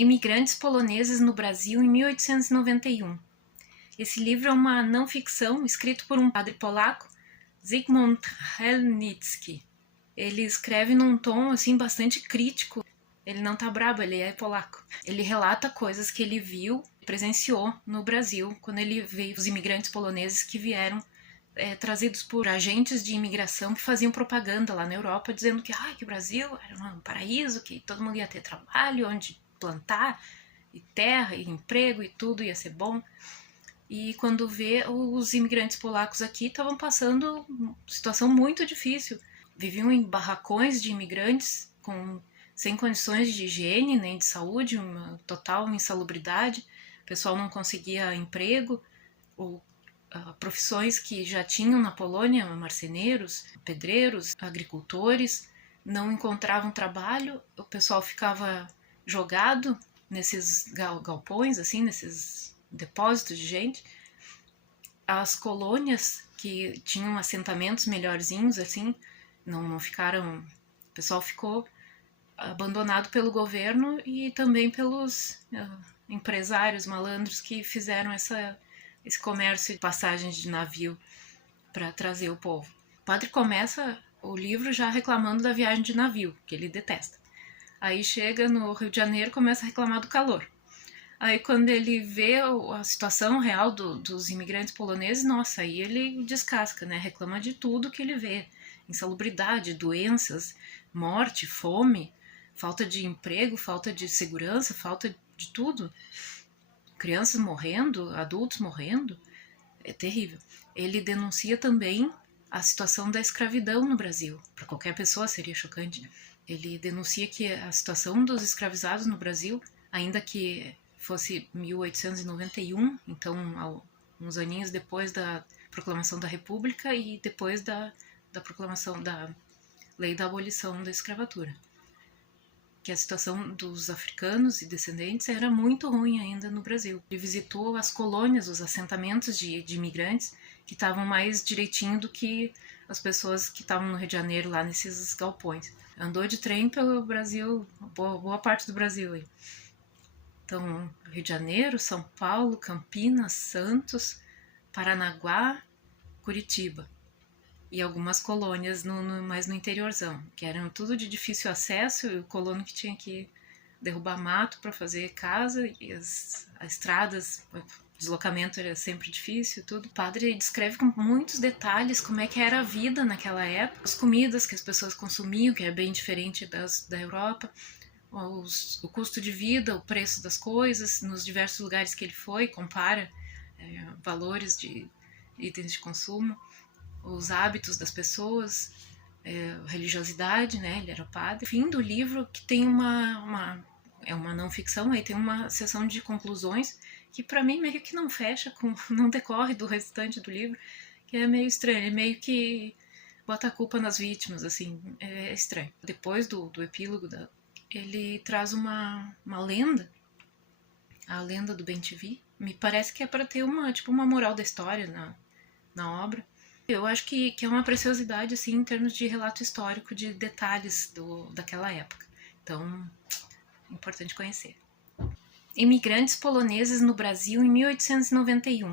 Imigrantes poloneses no Brasil em 1891. Esse livro é uma não-ficção escrito por um padre polaco, Zygmunt Chmielnicki. Ele escreve num tom assim bastante crítico. Ele não tá brabo, ele é polaco. Ele relata coisas que ele viu, presenciou no Brasil, quando ele veio os imigrantes poloneses que vieram trazidos por agentes de imigração que faziam propaganda lá na Europa, dizendo que o Brasil era um paraíso, que todo mundo ia ter trabalho, onde plantar, e terra, e emprego, e tudo ia ser bom. E quando vê, os imigrantes polacos aqui estavam passando uma situação muito difícil. Viviam em barracões de imigrantes, sem condições de higiene nem de saúde, uma total insalubridade. O pessoal não conseguia emprego, ou profissões que já tinham na Polônia, marceneiros, pedreiros, agricultores, não encontravam trabalho, o pessoal ficava jogado nesses galpões, assim, nesses depósitos de gente. As colônias que tinham assentamentos melhorzinhos, assim, não ficaram... O pessoal ficou abandonado pelo governo e também pelos empresários malandros que fizeram esse comércio de passagens de navio para trazer o povo. O padre começa o livro já reclamando da viagem de navio, que ele detesta. Aí chega no Rio de Janeiro e começa a reclamar do calor. Aí quando ele vê a situação real dos imigrantes poloneses, nossa, aí ele descasca, né? Reclama de tudo que ele vê. Insalubridade, doenças, morte, fome, falta de emprego, falta de segurança, falta de tudo. Crianças morrendo, adultos morrendo, é terrível. Ele denuncia também a situação da escravidão no Brasil. Para qualquer pessoa seria chocante. Ele denuncia que a situação dos escravizados no Brasil, ainda que fosse 1891, então uns aninhos depois da proclamação da República e depois da proclamação da lei da abolição da escravatura, que a situação dos africanos e descendentes era muito ruim ainda no Brasil. Ele visitou as colônias, os assentamentos de imigrantes, que estavam mais direitinho do que as pessoas que estavam no Rio de Janeiro, lá nesses galpões. Andou de trem pelo Brasil, boa parte do Brasil. Aí. Então, Rio de Janeiro, São Paulo, Campinas, Santos, Paranaguá, Curitiba. E algumas colônias mais no interiorzão, que eram tudo de difícil acesso, e o colono que tinha que derrubar mato para fazer casa, e as estradas, o deslocamento era sempre difícil, tudo. O padre descreve com muitos detalhes como é que era a vida naquela época, as comidas que as pessoas consumiam, que é bem diferente da Europa, o custo de vida, o preço das coisas, nos diversos lugares que ele foi, compara valores de itens de consumo, os hábitos das pessoas, religiosidade, né? Ele era padre. Fim do livro que tem é uma não ficção, aí tem uma seção de conclusões que para mim meio que não fecha, não decorre do restante do livro, que é meio estranho, ele meio que bota a culpa nas vítimas, assim, é estranho. Depois do epílogo, ele traz uma lenda, a lenda do Bem-te-vi. Me parece que é para ter uma moral da história na obra. Eu acho que é uma preciosidade, assim, em termos de relato histórico, de detalhes daquela época. Então, é importante conhecer. Imigrantes poloneses no Brasil em 1891.